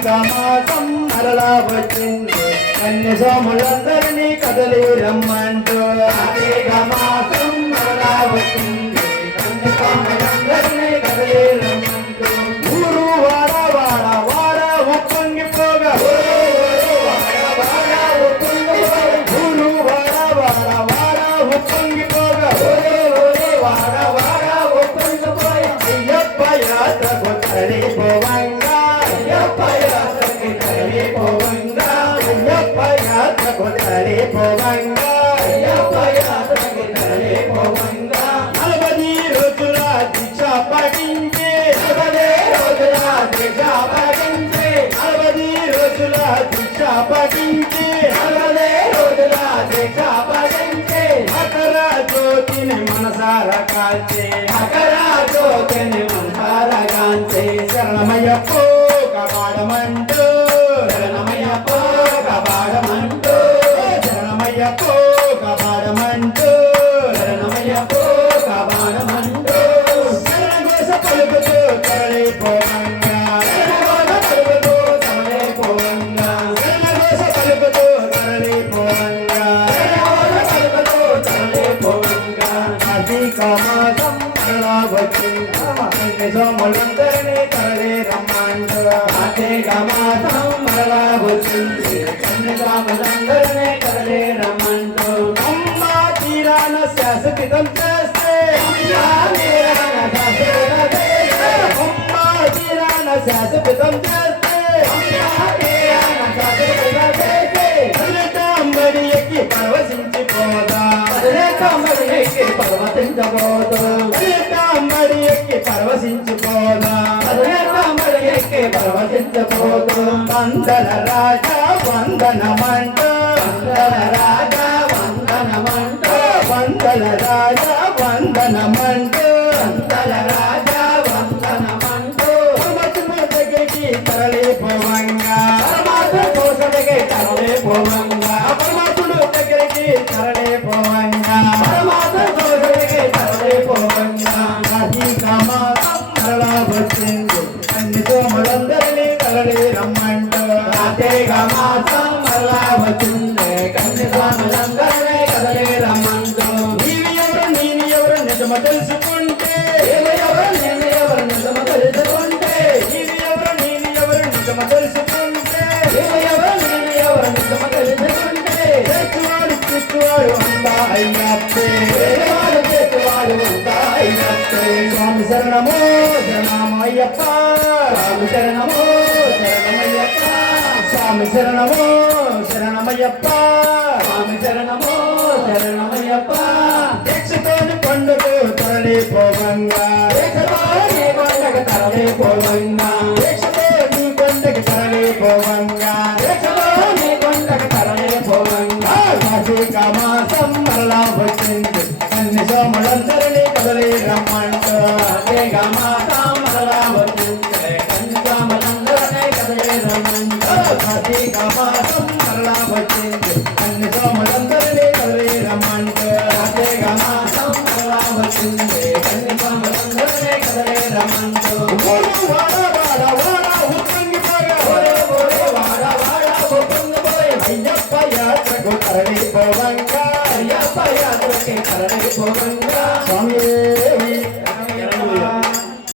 కార్తీక మాసం మరలా వచ్చింది కన్య సోములందరినీ కదలి రమ్మంటూ కార్తీక మాసం మరలా వచ్చింది కన్య సోములందరినీ కదలి రమ్మంటూ ఊరు వాడ వాడ వాడ ఉప్పొంగిపోగా ఊరు వాడ వాడ వాడ ఉప్పొంగిపోగా వాడ వాడ ఉప్పొంగిపోయా అయ్యప్ప యాత్రకు తరలిపోవంగా అయ్యప్ప యాత్రకి తరలిపోవంగా అయ్యప్ప యాత్రకు తరలిపోవంగా అయ్యప్ప యాత్రకి తరలిపోవంగా 40 రోజుల దీక్ష పఠించే 40 రోజుల దీక్ష పఠించే 40 రోజుల దీక్ష పఠించే 40 రోజుల దీక్ష పఠించే మకర జ్యోతిని మనసార కాల్చే మకర జ్యోతిని మనసార కాల్చే శరణమయ్యప్పో కబాడమంటూ శరణమయ్యప్పో కబాడమంటూ శరణమయ్యప్పో కబాడమంటూ శరణమయ్యప్పో కబాడమంటూ శరణఘోష పలుకుతూ తరలిపోవంగా శరణఘోష పలుకుతూ తరలిపోవంగా శరణఘోష పలుకుతూ తరలిపోవంగా శరణఘోష పలుకుతూ తరలిపోవంగా కార్తీక మాసం మరలా వచ్చింది సోములందరినీ తరలి రమ్మంటూ కార్తీక మాసం మరలా వచ్చింది కన్య సోములందరినీ తరలి రమ్మంటూ అమ్మ తీరాన శాశ్వతం చేస్తే అమ్మ తీరాన శాశ్వతం చేస్తే అంబడి ఎక్కి పరవశించిపోదా పరవశించబోదు అంబడి ఎక్కి పరవశించిపోదా పరవశించబోదు వందన రాజా వందనమంటూ వందన రాజా వందనమంటూ వందన రాజా వందనమంటూ వందన రాజా వందనమంటూ పరమాత్మ దగ్గరికి తరలిపోవంగా పరమాత్మ కోసడికి తరలిపోవంగా పరమాత్ముడు దగ్గరికి తరలిపోవంగా పరమాత్మ కోసడికి తరలిపోవంగా కార్తీక మాసం మరలా వచ్చింది కన్య సోములందరినీ తరలి రమ్మంటూ కార్తీక మాసం మరలా వచ్చింది కన్య సోములందరినీ కదలి రమ్మంటూ నీవి ఎవరు నేను ఎవరు నిజమ తెలుసుకుంటే నేను ఎవరు నిజమ తెలుసుకుంటే నీవి ఎవరు నేను ఎవరు నిజమ తెలుసుకుంటే ఎవరు నేను ఎవరు నిజమ తెలుసుకుంటే తెచ్చువాడు తెచ్చువాడు అంతా అయ్యప్పే తెచ్చువాడు అంతా అయ్యప్పే స్వామి శరణమో శరణమయ్యప్ప స్వామి శరణమో శరణమయ్యప్ప స్వామి శరణమో శరణమయ్యప్ప స్వామి శరణమో శరణమయ్యప్ప దీక్షతోని పండుగ తరలిపోవంగా దీక్షతోని పండుగ తరలిపోవంగా దీక్షతోని పండుగ తరలిపోవంగా దీక్షతోని పండుగ తరలిపోవంగా కార్తీక మాసం మరలా వచ్చింది కన్య సోములందరినీ కదలి రమ్మంటూ కార్తీక మాసం మరలా వచ్చింది కన్య సోములందరినీ కదలి రమ్మంటూ కార్తీక మాసం మరలా వచ్చింది కన్య సోములందరినీ కదలి రమ్మంటూ కార్తీక మాసం మరలా వచ్చింది కన్య